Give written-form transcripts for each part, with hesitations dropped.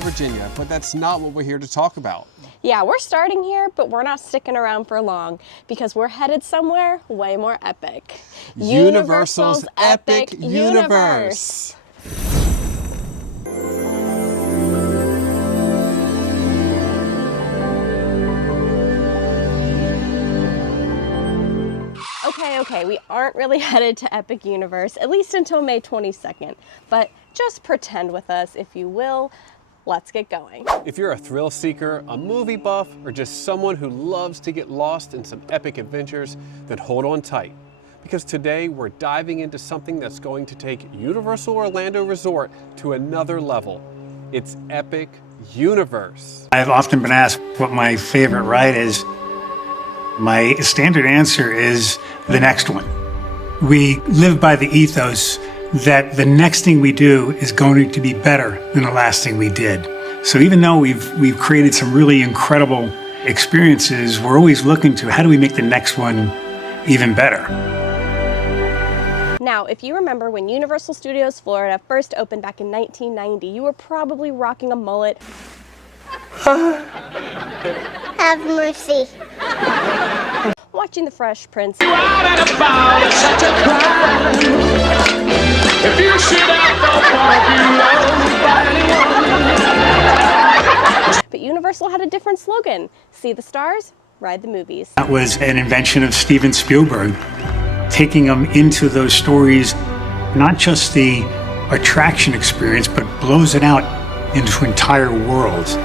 Virginia, but that's not what we're here to talk about. Yeah, we're starting here, but we're not sticking around for long because we're headed somewhere way more epic. Universal's Epic Universe. Okay, we aren't really headed to Epic Universe, at least until May 22nd, but just pretend with us, if you will. Let's get going. If you're a thrill seeker, a movie buff, or just someone who loves to get lost in some epic adventures, then hold on tight. Because today we're diving into something that's going to take Universal Orlando Resort to another level. It's Epic Universe. I've often been asked what my favorite ride is. My standard answer is the next one. We live by the ethos that the next thing we do is going to be better than the last thing we did. So even though we've created some really incredible experiences, we're always looking to how do we make the next one even better. Now, if you remember when Universal Studios Florida first opened back in 1990, you were probably rocking a mullet. Have mercy. Watching The Fresh Prince. But Universal had a different slogan: see the stars, ride the movies. That was an invention of Steven Spielberg, taking them into those stories, not just the attraction experience, but blows it out into entire worlds.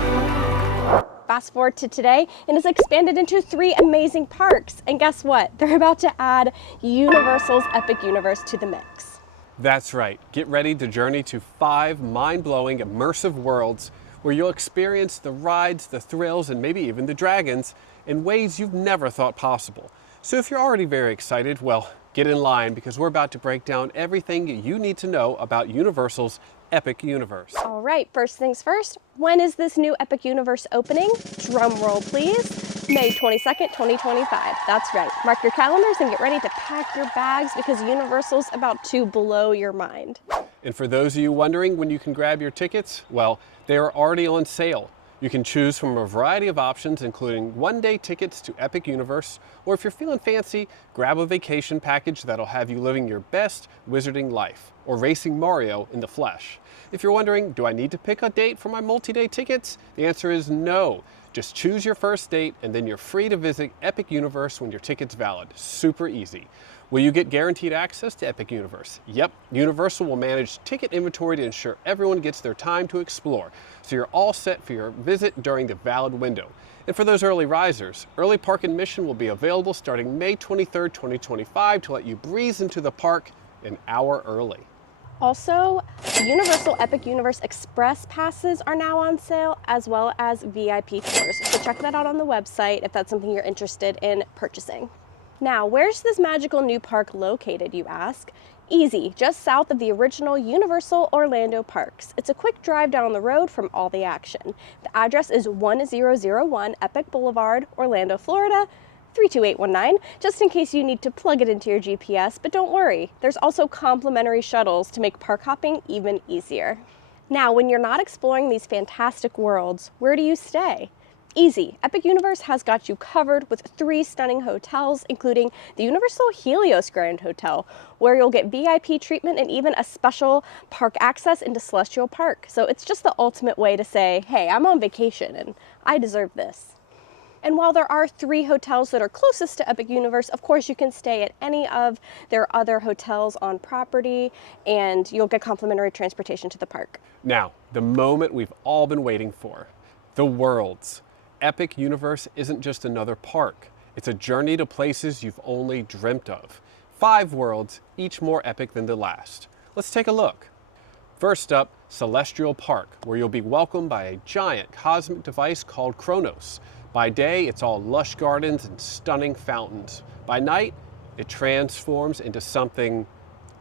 Fast forward to today, and it's expanded into 3 amazing parks. And guess what? They're about to add Universal's Epic Universe to the mix. That's right. Get ready to journey to 5 mind-blowing immersive worlds where you'll experience the rides, the thrills, and maybe even the dragons in ways you've never thought possible. So if you're already very excited, well, get in line because we're about to break down everything you need to know about Universal's Epic Universe. All right, first things first, when is this new Epic Universe opening? Drum roll, please. May 22nd, 2025. That's right. Mark your calendars and get ready to pack your bags because Universal's about to blow your mind. And for those of you wondering when you can grab your tickets, well, they are already on sale. You can choose from a variety of options, including one-day tickets to Epic Universe, or if you're feeling fancy, grab a vacation package that'll have you living your best wizarding life, or racing Mario in the flesh. If you're wondering, do I need to pick a date for my multi-day tickets? The answer is no. Just choose your first date and then you're free to visit Epic Universe when your ticket's valid. Super easy. Will you get guaranteed access to Epic Universe? Yep, Universal will manage ticket inventory to ensure everyone gets their time to explore. So you're all set for your visit during the valid window. And for those early risers, early park admission will be available starting May 23rd, 2025 to let you breeze into the park an hour early. Also, Universal Epic Universe Express passes are now on sale, as well as VIP tours. So check that out on the website if that's something you're interested in purchasing. Now, where's this magical new park located, you ask? Easy, just south of the original Universal Orlando parks. It's a quick drive down the road from all the action. The address is 1001 Epic Boulevard, Orlando, Florida, 32819, just in case you need to plug it into your GPS, but don't worry, there's also complimentary shuttles to make park hopping even easier. Now, when you're not exploring these fantastic worlds, where do you stay? Easy. Epic Universe has got you covered with 3 stunning hotels, including the Universal Helios Grand Hotel, where you'll get VIP treatment and even a special park access into Celestial Park. So it's just the ultimate way to say, hey, I'm on vacation and I deserve this. And while there are 3 hotels that are closest to Epic Universe, of course you can stay at any of their other hotels on property and you'll get complimentary transportation to the park. Now, the moment we've all been waiting for, the worlds. Epic Universe isn't just another park. It's a journey to places you've only dreamt of. 5 worlds, each more epic than the last. Let's take a look. First up, Celestial Park, where you'll be welcomed by a giant cosmic device called Kronos. By day, it's all lush gardens and stunning fountains. By night, it transforms into something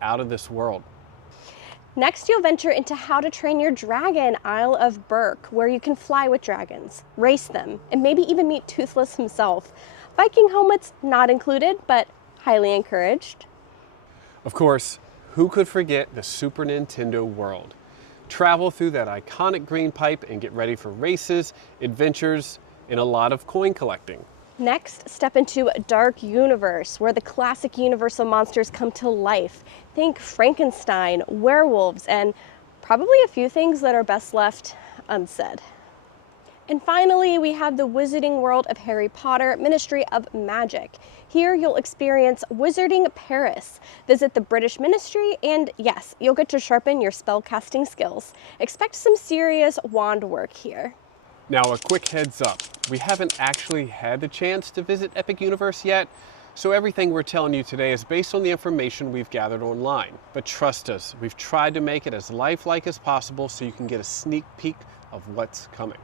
out of this world. Next, you'll venture into How to Train Your Dragon, Isle of Berk, where you can fly with dragons, race them, and maybe even meet Toothless himself. Viking helmets not included, but highly encouraged. Of course, who could forget the Super Nintendo world? travel through that iconic green pipe and get ready for races, adventures, and a lot of coin collecting. Next, step into a dark universe where the classic Universal monsters come to life. Think Frankenstein, werewolves, and probably a few things that are best left unsaid. And finally, we have the Wizarding World of Harry Potter, Ministry of Magic. Here you'll experience Wizarding Paris, visit the British Ministry, and yes, you'll get to sharpen your spellcasting skills. Expect some serious wand work here. Now, a quick heads up. We haven't actually had the chance to visit Epic Universe yet, so everything we're telling you today is based on the information we've gathered online. But trust us, we've tried to make it as lifelike as possible so you can get a sneak peek of what's coming.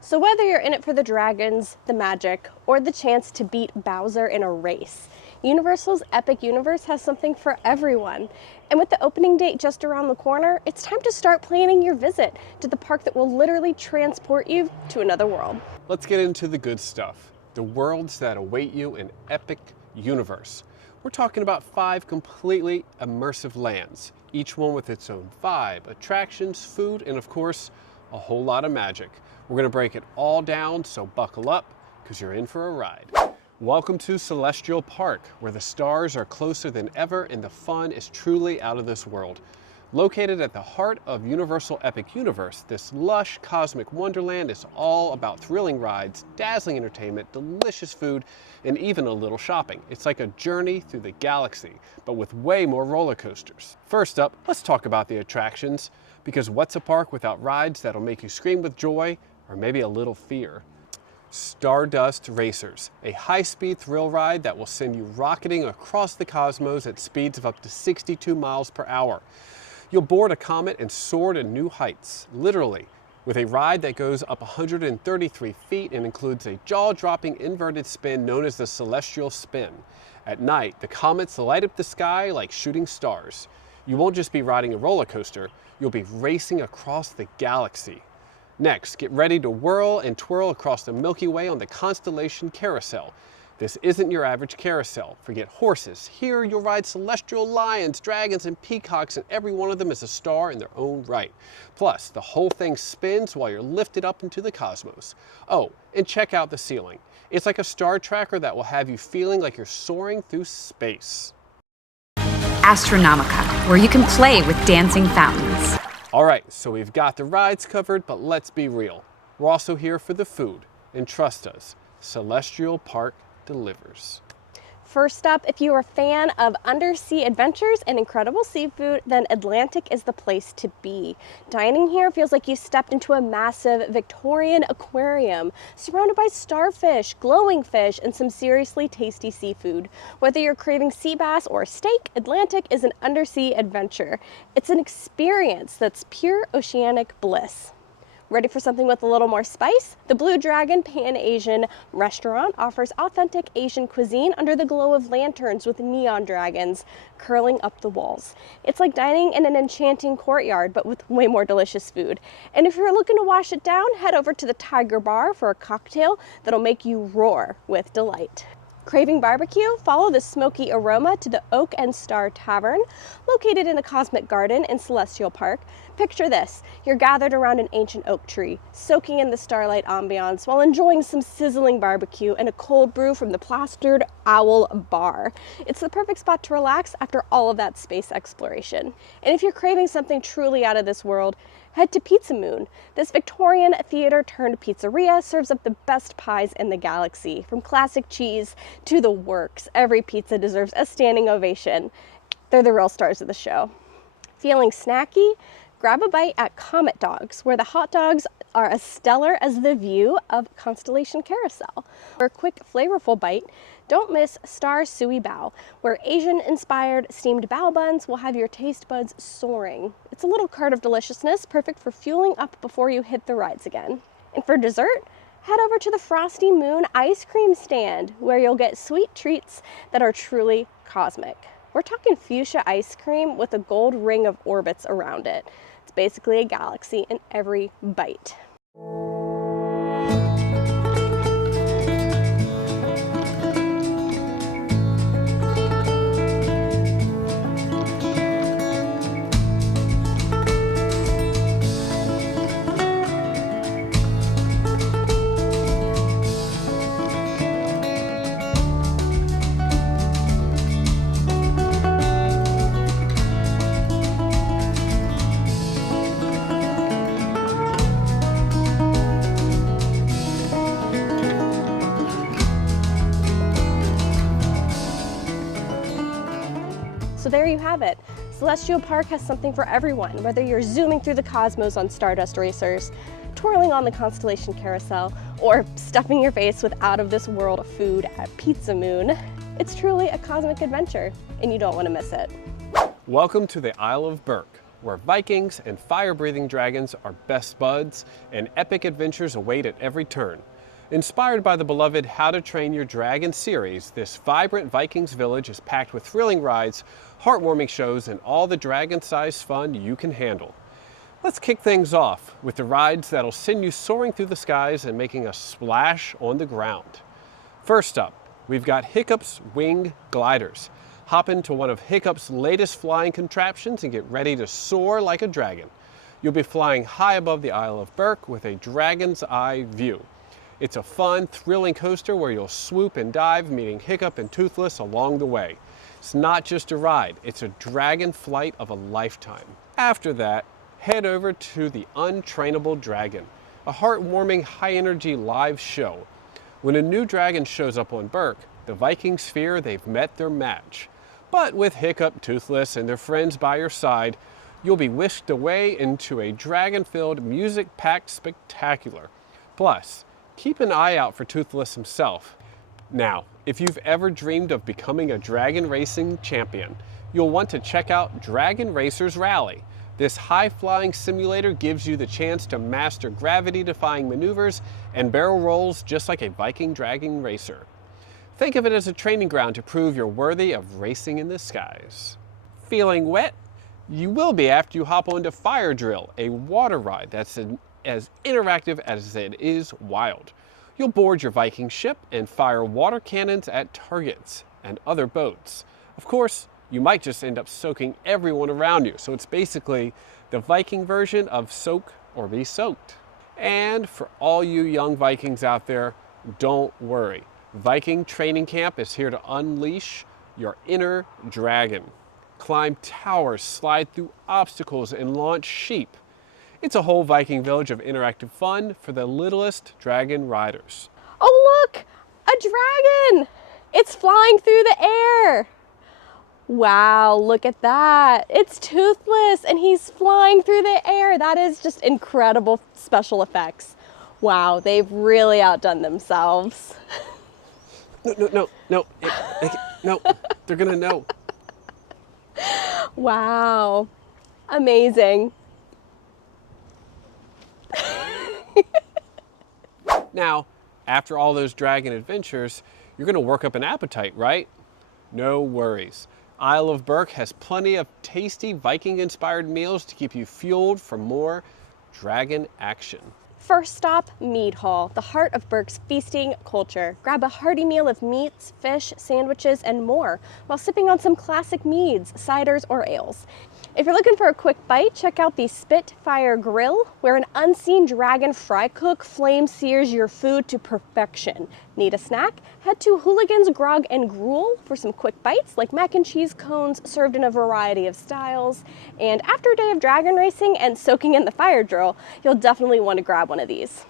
So whether you're in it for the dragons, the magic, or the chance to beat Bowser in a race, Universal's Epic Universe has something for everyone. And with the opening date just around the corner, it's time to start planning your visit to the park that will literally transport you to another world. Let's get into the good stuff, the worlds that await you in Epic Universe. We're talking about 5 completely immersive lands, each one with its own vibe, attractions, food, and of course, a whole lot of magic. We're gonna break it all down, so buckle up, because you're in for a ride. Welcome to Celestial Park, where the stars are closer than ever and the fun is truly out of this world. Located at the heart of Universal Epic Universe, this lush cosmic wonderland is all about thrilling rides, dazzling entertainment, delicious food, and even a little shopping. It's like a journey through the galaxy, but with way more roller coasters. First up, let's talk about the attractions, because what's a park without rides that'll make you scream with joy or maybe a little fear? Stardust Racers, a high-speed thrill ride that will send you rocketing across the cosmos at speeds of up to 62 miles per hour. You'll board a comet and soar to new heights, literally, with a ride that goes up 133 feet and includes a jaw-dropping inverted spin known as the Celestial Spin. At night, the comets light up the sky like shooting stars. You won't just be riding a roller coaster, you'll be racing across the galaxy. Next, get ready to whirl and twirl across the Milky Way on the Constellation Carousel. This isn't your average carousel. Forget horses. Here you'll ride celestial lions, dragons, and peacocks, and every one of them is a star in their own right. Plus, the whole thing spins while you're lifted up into the cosmos. Oh, and check out the ceiling. It's like a star tracker that will have you feeling like you're soaring through space. Astronomica, where you can play with dancing fountains. All right, so we've got the rides covered, but let's be real. We're also here for the food, and trust us, Celestial Park delivers. First up, if you're a fan of undersea adventures and incredible seafood, then Atlantic is the place to be. Dining here feels like you stepped into a massive Victorian aquarium, surrounded by starfish, glowing fish, and some seriously tasty seafood. Whether you're craving sea bass or steak, Atlantic is an undersea adventure. It's an experience that's pure oceanic bliss. Ready for something with a little more spice? The Blue Dragon Pan-Asian restaurant offers authentic Asian cuisine under the glow of lanterns with neon dragons curling up the walls. It's like dining in an enchanting courtyard, but with way more delicious food. And if you're looking to wash it down, head over to the Tiger Bar for a cocktail that'll make you roar with delight. Craving barbecue? Follow the smoky aroma to the Oak and Star Tavern, located in a cosmic garden in Celestial Park. Picture this, you're gathered around an ancient oak tree, soaking in the starlight ambiance while enjoying some sizzling barbecue and a cold brew from the plastered Owl Bar. It's the perfect spot to relax after all of that space exploration. And if you're craving something truly out of this world, head to Pizza Moon. This Victorian theater turned pizzeria serves up the best pies in the galaxy. From classic cheese to the works, every pizza deserves a standing ovation. They're the real stars of the show. Feeling snacky? Grab a bite at Comet Dogs, where the hot dogs are as stellar as the view of Constellation Carousel. For a quick, flavorful bite, don't miss Star Sui Bao, where Asian-inspired steamed bao buns will have your taste buds soaring. It's a little cart of deliciousness, perfect for fueling up before you hit the rides again. And for dessert, head over to the Frosty Moon ice cream stand, where you'll get sweet treats that are truly cosmic. We're talking fuchsia ice cream with a gold ring of orbits around it. It's basically a galaxy in every bite. So there you have it. Celestial Park has something for everyone, whether you're zooming through the cosmos on Stardust racers, twirling on the Constellation Carousel, or stuffing your face with out-of-this-world food at Pizza Moon. It's truly a cosmic adventure, and you don't want to miss it. Welcome to the Isle of Berk, where Vikings and fire-breathing dragons are best buds and epic adventures await at every turn. Inspired by the beloved How to Train Your Dragon series, this vibrant Vikings village is packed with thrilling rides, heartwarming shows, and all the dragon-sized fun you can handle. Let's kick things off with the rides that'll send you soaring through the skies and making a splash on the ground. First up, we've got Hiccup's Wing Gliders. Hop into one of Hiccup's latest flying contraptions and get ready to soar like a dragon. You'll be flying high above the Isle of Berk with a dragon's eye view. It's a fun, thrilling coaster where you'll swoop and dive, meeting Hiccup and Toothless along the way. It's not just a ride, it's a dragon flight of a lifetime. After that, head over to the Untrainable Dragon, a heartwarming, high-energy live show. When a new dragon shows up on Berk, the Vikings fear they've met their match. But with Hiccup, Toothless, and their friends by your side, you'll be whisked away into a dragon-filled, music-packed spectacular. Plus, keep an eye out for Toothless himself. Now, if you've ever dreamed of becoming a dragon racing champion, you'll want to check out Dragon Racers Rally. This high-flying simulator gives you the chance to master gravity-defying maneuvers and barrel rolls just like a Viking dragon racer. Think of it as a training ground to prove you're worthy of racing in the skies. Feeling wet? You will be after you hop onto Fire Drill, a water ride that's as interactive as it is wild. You'll board your Viking ship and fire water cannons at targets and other boats. Of course, you might just end up soaking everyone around you, so it's basically the Viking version of soak or be soaked. And for all you young Vikings out there, don't worry. Viking Training Camp is here to unleash your inner dragon. Climb towers, slide through obstacles, and launch sheep. It's a whole Viking village of interactive fun for the littlest dragon riders. Oh look, a dragon! It's flying through the air. Wow, look at that. It's Toothless and he's flying through the air. That is just incredible special effects. Wow, they've really outdone themselves. No, they're gonna know. Wow, amazing. Now, after all those dragon adventures, you're gonna work up an appetite, right? No worries. Isle of Berk has plenty of tasty Viking-inspired meals to keep you fueled for more dragon action. First stop, Mead Hall, the heart of Berk's feasting culture. Grab a hearty meal of meats, fish, sandwiches, and more while sipping on some classic meads, ciders, or ales. If you're looking for a quick bite, check out the Spitfire Grill, where an unseen dragon fry cook flame sears your food to perfection. Need a snack? Head to Hooligan's Grog and Gruel for some quick bites like mac and cheese cones served in a variety of styles. And after a day of dragon racing and soaking in the fire drill, you'll definitely want to grab one of these.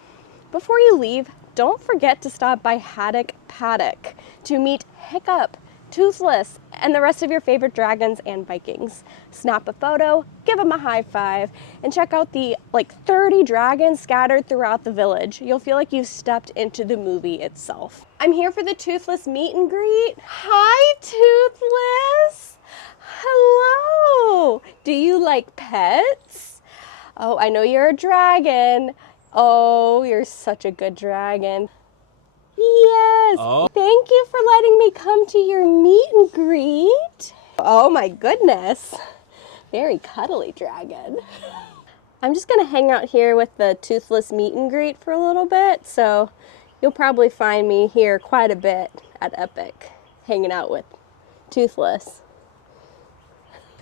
Before you leave, don't forget to stop by Haddock Paddock to meet Hiccup, Toothless, and the rest of your favorite dragons and Vikings. Snap a photo, give them a high five, and check out the 30 dragons scattered throughout the village. You'll feel like you've stepped into the movie itself. I'm here for the Toothless meet and greet. Hi, Toothless. Hello. Do you like pets? Oh, I know you're a dragon. Oh, you're such a good dragon. Yes, Thank you for letting me come to your meet and greet. Oh my goodness, very cuddly dragon. I'm just gonna hang out here with the Toothless meet and greet for a little bit, so you'll probably find me here quite a bit at Epic, hanging out with Toothless.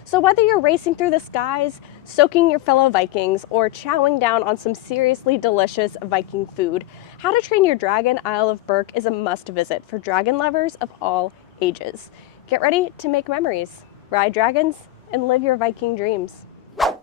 So whether you're racing through the skies, soaking your fellow Vikings, or chowing down on some seriously delicious Viking food, How to Train Your Dragon Isle of Berk is a must visit for dragon lovers of all ages. Get ready to make memories, ride dragons, and live your Viking dreams.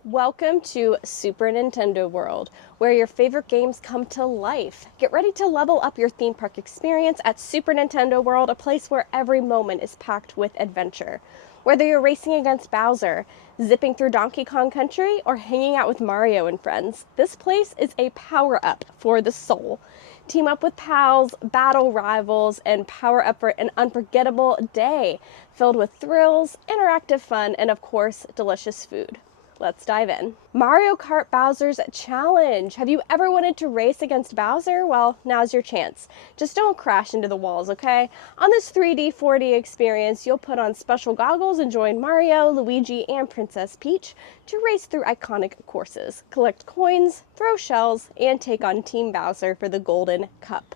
Welcome to Super Nintendo World, where your favorite games come to life. Get ready to level up your theme park experience at Super Nintendo World, a place where every moment is packed with adventure. Whether you're racing against Bowser, zipping through Donkey Kong Country, or hanging out with Mario and friends, this place is a power-up for the soul. Team up with pals, battle rivals, and power up for an unforgettable day filled with thrills, interactive fun, and of course, delicious food. Let's dive in. Mario Kart Bowser's Challenge. Have you ever wanted to race against Bowser? Well, now's your chance. Just don't crash into the walls, okay? On this 3D, 4D experience, you'll put on special goggles and join Mario, Luigi, and Princess Peach to race through iconic courses, collect coins, throw shells, and take on Team Bowser for the Golden Cup.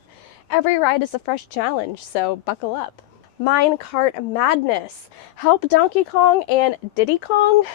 Every ride is a fresh challenge, so buckle up. Minecart Madness. Help Donkey Kong and Diddy Kong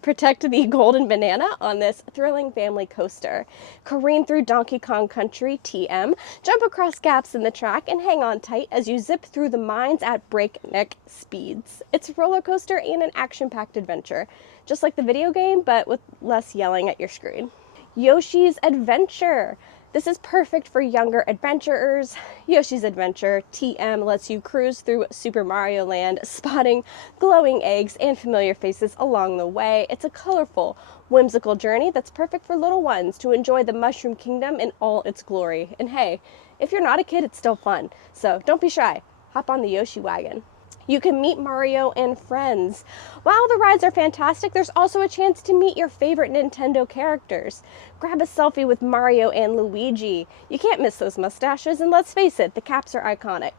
protect the golden banana on this thrilling family coaster. Careen through Donkey Kong Country, TM, jump across gaps in the track, and hang on tight as you zip through the mines at breakneck speeds. It's a roller coaster and an action-packed adventure, just like the video game, but with less yelling at your screen. Yoshi's Adventure. This is perfect for younger adventurers. Yoshi's Adventure, TM, lets you cruise through Super Mario Land, spotting glowing eggs and familiar faces along the way. It's a colorful, whimsical journey that's perfect for little ones to enjoy the Mushroom Kingdom in all its glory. And hey, if you're not a kid, it's still fun. So don't be shy. Hop on the Yoshi wagon. You can meet Mario and friends. While the rides are fantastic, there's also a chance to meet your favorite Nintendo characters. Grab a selfie with Mario and Luigi. You can't miss those mustaches, and let's face it, the caps are iconic.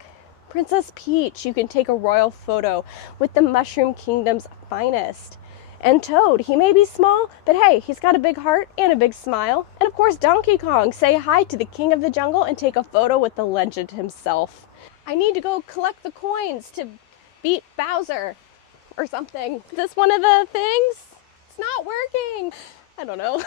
Princess Peach, you can take a royal photo with the Mushroom Kingdom's finest. And Toad, he may be small, but hey, he's got a big heart and a big smile. And of course, Donkey Kong, say hi to the king of the jungle and take a photo with the legend himself. I need to go collect the coins to beat Bowser or something. Is this one of the things? It's not working. I don't know.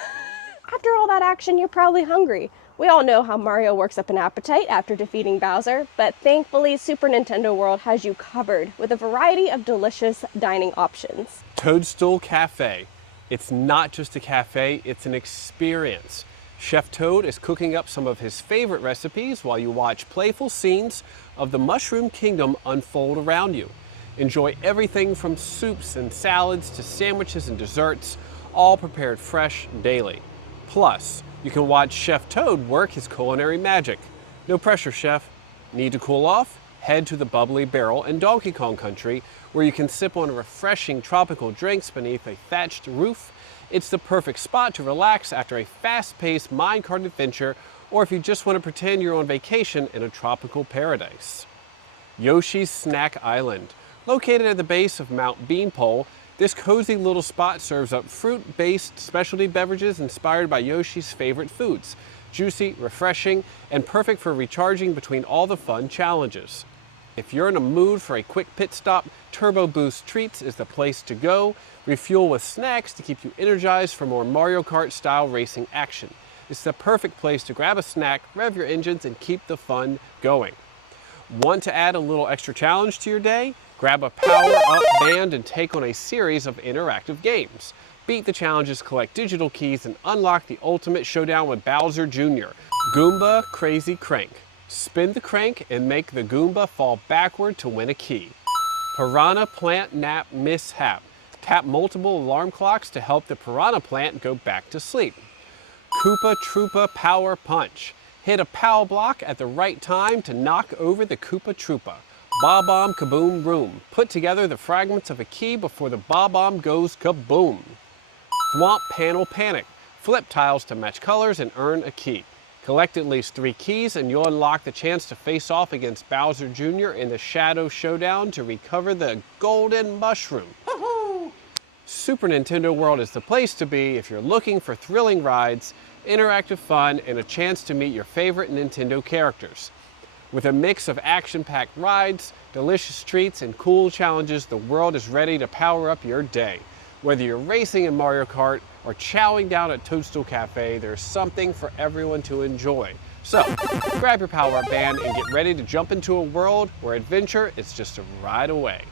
After all that action, you're probably hungry. We all know how Mario works up an appetite after defeating Bowser, but thankfully Super Nintendo World has you covered with a variety of delicious dining options. Toadstool Cafe. It's not just a cafe, it's an experience. Chef Toad is cooking up some of his favorite recipes while you watch playful scenes of the Mushroom Kingdom unfold around you. Enjoy everything from soups and salads to sandwiches and desserts, all prepared fresh daily. Plus, you can watch Chef Toad work his culinary magic. No pressure, Chef. Need to cool off? Head to the Bubbly Barrel in Donkey Kong Country, where you can sip on refreshing tropical drinks beneath a thatched roof. It's the perfect spot to relax after a fast-paced minecart adventure, or if you just want to pretend you're on vacation in a tropical paradise. Yoshi's Snack Island. Located at the base of Mount Beanpole, this cozy little spot serves up fruit-based specialty beverages inspired by Yoshi's favorite foods. Juicy, refreshing, and perfect for recharging between all the fun challenges. If you're in a mood for a quick pit stop, Turbo Boost Treats is the place to go. Refuel with snacks to keep you energized for more Mario Kart-style racing action. It's the perfect place to grab a snack, rev your engines, and keep the fun going. Want to add a little extra challenge to your day? Grab a power-up band and take on a series of interactive games. Beat the challenges, collect digital keys, and unlock the ultimate showdown with Bowser Jr. Goomba Crazy Crank. Spin the crank and make the Goomba fall backward to win a key. Piranha Plant Nap Mishap. Tap multiple alarm clocks to help the piranha plant go back to sleep. Koopa Troopa Power Punch. Hit a power block at the right time to knock over the Koopa Troopa. Bob-omb Kaboom Room. Put together the fragments of a key before the bob-omb goes kaboom. Thwomp Panel Panic. Flip tiles to match colors and earn a key. Collect at least 3 keys and you'll unlock the chance to face off against Bowser Jr. in the Shadow Showdown to recover the Golden Mushroom. Super Nintendo World is the place to be if you're looking for thrilling rides, interactive fun, and a chance to meet your favorite Nintendo characters. With a mix of action-packed rides, delicious treats, and cool challenges, the world is ready to power up your day. Whether you're racing in Mario Kart or chowing down at Toadstool Cafe, there's something for everyone to enjoy. So, grab your power-up band and get ready to jump into a world where adventure is just a ride away.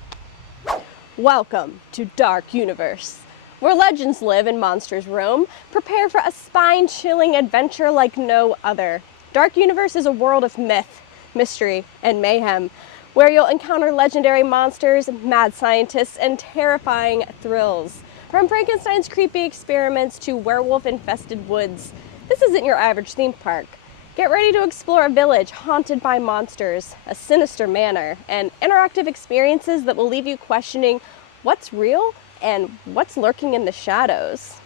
Welcome to Dark Universe, Where legends live and monsters roam, prepare for a spine-chilling adventure like no other. Dark Universe is a world of myth, mystery, and mayhem, where you'll encounter legendary monsters, mad scientists, and terrifying thrills. From Frankenstein's creepy experiments to werewolf-infested woods, this isn't your average theme park. Get ready to explore a village haunted by monsters, a sinister manor, and interactive experiences that will leave you questioning what's real and what's lurking in the shadows.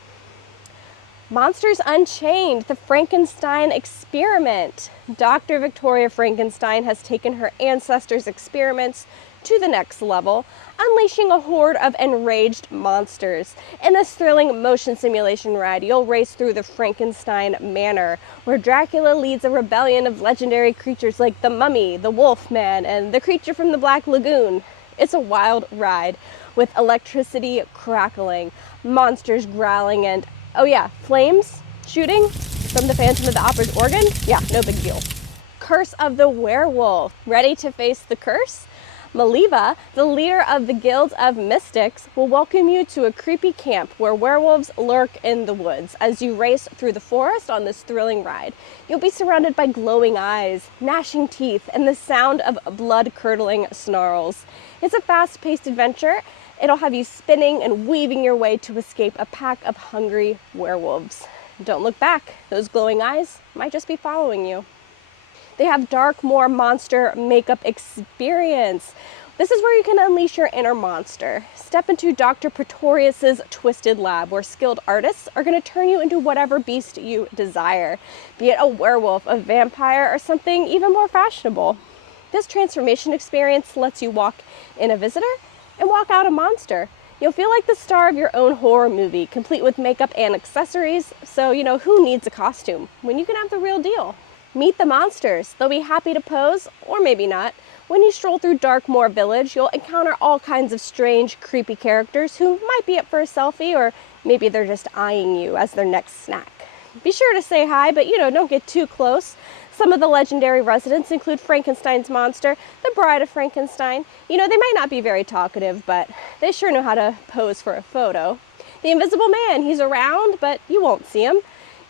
Monsters Unchained, the Frankenstein experiment. Dr. Victoria Frankenstein has taken her ancestors' experiments to the next level, unleashing a horde of enraged monsters. In this thrilling motion simulation ride, you'll race through the Frankenstein Manor, where Dracula leads a rebellion of legendary creatures like the Mummy, the Wolfman, and the creature from the Black Lagoon. It's a wild ride, with electricity crackling, monsters growling, and, oh yeah, flames shooting from the Phantom of the Opera's organ? Yeah, no big deal. Curse of the Werewolf. Ready to face the curse? Maliva, the leader of the Guild of Mystics, will welcome you to a creepy camp where werewolves lurk in the woods. As you race through the forest on this thrilling ride, you'll be surrounded by glowing eyes, gnashing teeth, and the sound of blood-curdling snarls. It's a fast-paced adventure. It'll have you spinning and weaving your way to escape a pack of hungry werewolves. Don't look back. Those glowing eyes might just be following you. They have Darkmoor Monster Makeup Experience. This is where you can unleash your inner monster. Step into Dr. Pretorius's Twisted Lab, where skilled artists are going to turn you into whatever beast you desire, be it a werewolf, a vampire, or something even more fashionable. This transformation experience lets you walk in a visitor and walk out a monster. You'll feel like the star of your own horror movie, complete with makeup and accessories, so who needs a costume when you can have the real deal? Meet the monsters. They'll be happy to pose, or maybe not. When you stroll through Darkmoor Village, you'll encounter all kinds of strange, creepy characters who might be up for a selfie, or maybe they're just eyeing you as their next snack. Be sure to say hi, but don't get too close. Some of the legendary residents include Frankenstein's monster, the Bride of Frankenstein. They might not be very talkative, but they sure know how to pose for a photo. The Invisible Man, he's around, but you won't see him.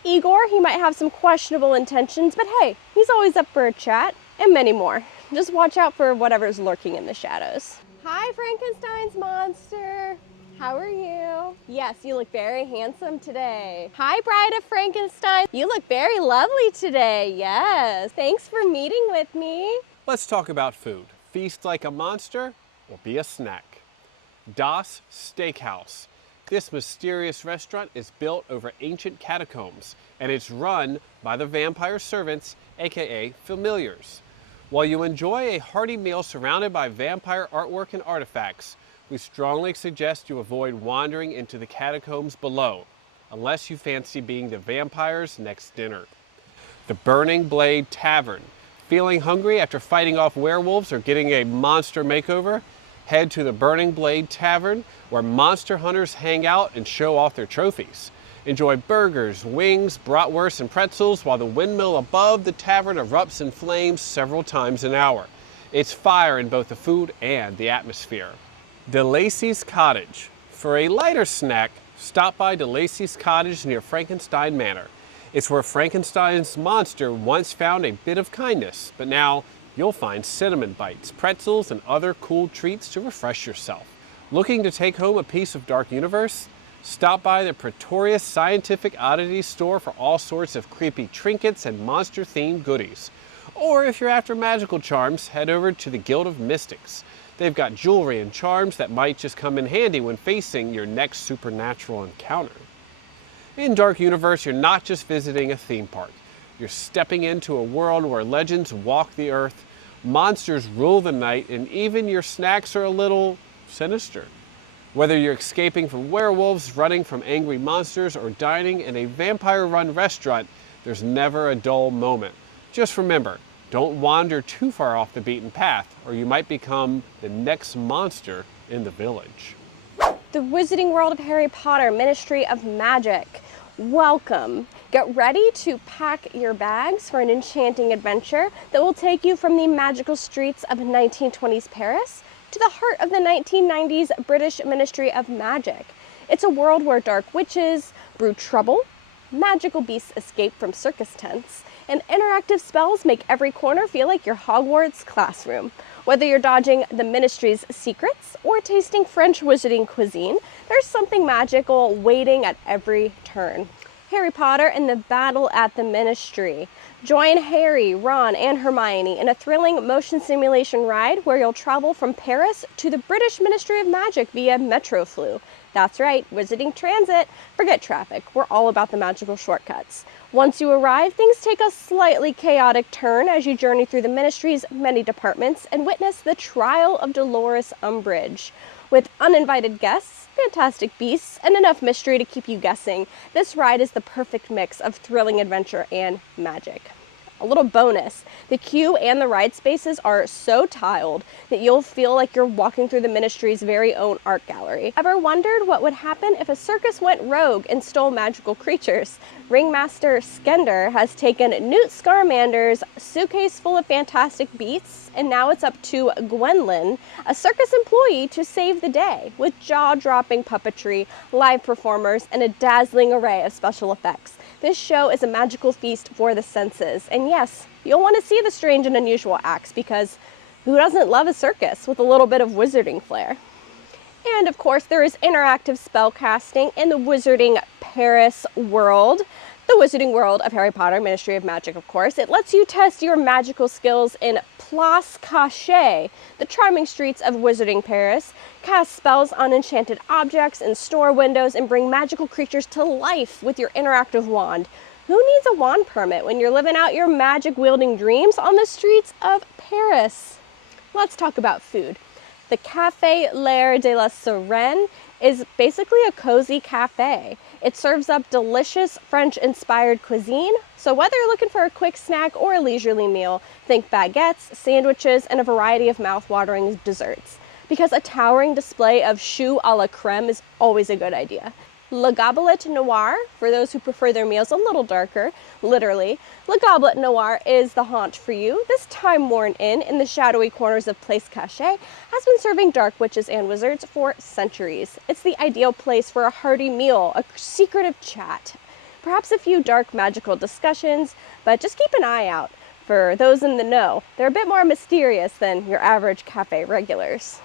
Igor, he might have some questionable intentions, but hey, he's always up for a chat, and many more. Just watch out for whatever's lurking in the shadows. Hi, Frankenstein's monster. How are you? Yes, you look very handsome today. Hi, Bride of Frankenstein. You look very lovely today, yes. Thanks for meeting with me. Let's talk about food. Feast like a monster or be a snack. Das Steakhouse. This mysterious restaurant is built over ancient catacombs, and it's run by the vampire servants, aka familiars. While you enjoy a hearty meal surrounded by vampire artwork and artifacts, we strongly suggest you avoid wandering into the catacombs below, unless you fancy being the vampire's next dinner. The Burning Blade Tavern. Feeling hungry after fighting off werewolves or getting a monster makeover? Head to the Burning Blade Tavern, where monster hunters hang out and show off their trophies. Enjoy burgers, wings, bratwurst, and pretzels while the windmill above the tavern erupts in flames several times an hour. It's fire in both the food and the atmosphere. DeLacy's Cottage. For a lighter snack, stop by DeLacy's Cottage near Frankenstein Manor. It's where Frankenstein's monster once found a bit of kindness, but now you'll find cinnamon bites, pretzels, and other cool treats to refresh yourself. Looking to take home a piece of Dark Universe? Stop by the Pretorius Scientific Oddities store for all sorts of creepy trinkets and monster-themed goodies. Or if you're after magical charms, head over to the Guild of Mystics. They've got jewelry and charms that might just come in handy when facing your next supernatural encounter. In Dark Universe, you're not just visiting a theme park. You're stepping into a world where legends walk the earth, monsters rule the night, and even your snacks are a little sinister. Whether you're escaping from werewolves, running from angry monsters, or dining in a vampire-run restaurant, there's never a dull moment. Just remember, don't wander too far off the beaten path, or you might become the next monster in the village. The Wizarding World of Harry Potter Ministry of Magic. Welcome. Get ready to pack your bags for an enchanting adventure that will take you from the magical streets of 1920s Paris to the heart of the 1990s British Ministry of Magic. It's a world where dark witches brew trouble, magical beasts escape from circus tents, and interactive spells make every corner feel like your Hogwarts classroom. Whether you're dodging the Ministry's secrets or tasting French wizarding cuisine, there's something magical waiting at every turn. Harry Potter and the Battle at the Ministry. Join Harry, Ron, and Hermione in a thrilling motion simulation ride where you'll travel from Paris to the British Ministry of Magic via Metroflu. That's right, Wizarding Transit. Forget traffic, we're all about the magical shortcuts. Once you arrive, things take a slightly chaotic turn as you journey through the Ministry's many departments and witness the trial of Dolores Umbridge. With uninvited guests, fantastic beasts, and enough mystery to keep you guessing, this ride is the perfect mix of thrilling adventure and magic. A little bonus, the queue and the ride spaces are so tiled that you'll feel like you're walking through the Ministry's very own art gallery. Ever wondered what would happen if a circus went rogue and stole magical creatures? Ringmaster Skender has taken Newt Scamander's suitcase full of fantastic beasts, and now it's up to Gwendolyn, a circus employee, to save the day with jaw-dropping puppetry, live performers, and a dazzling array of special effects. This show is a magical feast for the senses, and yes, you'll want to see the strange and unusual acts because who doesn't love a circus with a little bit of wizarding flair? And of course, there is interactive spell casting in the Wizarding Paris world. The Wizarding World of Harry Potter, Ministry of Magic, of course. It lets you test your magical skills in Place Cachée, the charming streets of Wizarding Paris, cast spells on enchanted objects and store windows, and bring magical creatures to life with your interactive wand. Who needs a wand permit when you're living out your magic-wielding dreams on the streets of Paris? Let's talk about food. The Café L'Air de la Sirène is basically a cozy cafe. It serves up delicious French-inspired cuisine, so whether you're looking for a quick snack or a leisurely meal, think baguettes, sandwiches, and a variety of mouth-watering desserts. Because a towering display of choux à la crème is always a good idea. Le Goblet Noir, for those who prefer their meals a little darker, literally, Le Goblet Noir is the haunt for you. This time-worn inn in the shadowy corners of Place Cachée has been serving dark witches and wizards for centuries. It's the ideal place for a hearty meal, a secretive chat, perhaps a few dark magical discussions, but just keep an eye out. For those in the know, they're a bit more mysterious than your average cafe regulars.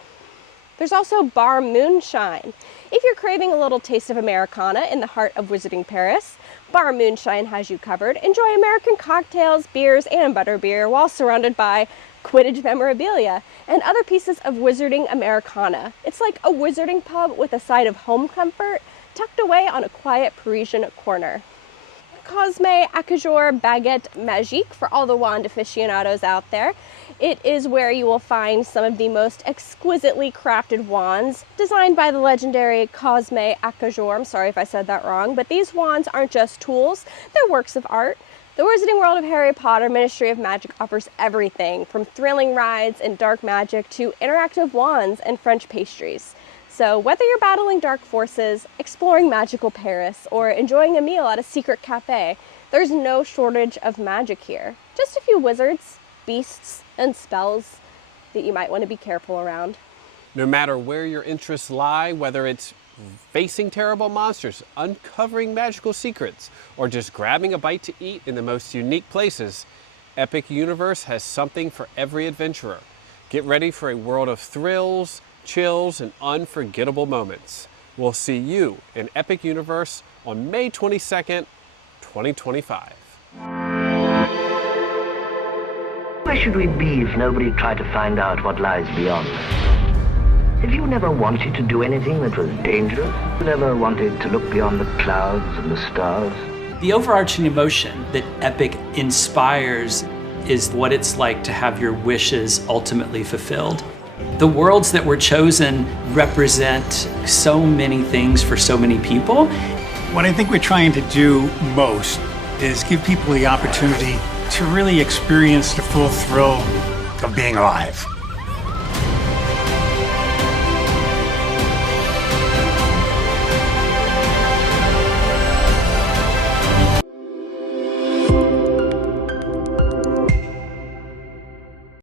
There's also Bar Moonshine. If you're craving a little taste of Americana in the heart of Wizarding Paris, Bar Moonshine has you covered. Enjoy American cocktails, beers, and butterbeer while surrounded by Quidditch memorabilia and other pieces of Wizarding Americana. It's like a wizarding pub with a side of home comfort tucked away on a quiet Parisian corner. Cosme Acajor Baguette Magique for all the wand aficionados out there. It is where you will find some of the most exquisitely crafted wands designed by the legendary Cosme Acajor. I'm sorry if I said that wrong, but these wands aren't just tools, they're works of art. The Wizarding World of Harry Potter Ministry of Magic offers everything from thrilling rides and dark magic to interactive wands and French pastries. So whether you're battling dark forces, exploring magical Paris, or enjoying a meal at a secret cafe, there's no shortage of magic here. Just a few wizards, beasts, and spells that you might want to be careful around. No matter where your interests lie, whether it's facing terrible monsters, uncovering magical secrets, or just grabbing a bite to eat in the most unique places, Epic Universe has something for every adventurer. Get ready for a world of thrills, chills, and unforgettable moments. We'll see you in Epic Universe on May 22nd, 2025. Where should we be if nobody tried to find out what lies beyond? Have you never wanted to do anything that was dangerous? Never wanted to look beyond the clouds and the stars? The overarching emotion that Epic inspires is what it's like to have your wishes ultimately fulfilled. The worlds that were chosen represent so many things for so many people. What I think we're trying to do most is give people the opportunity to really experience the full thrill of being alive.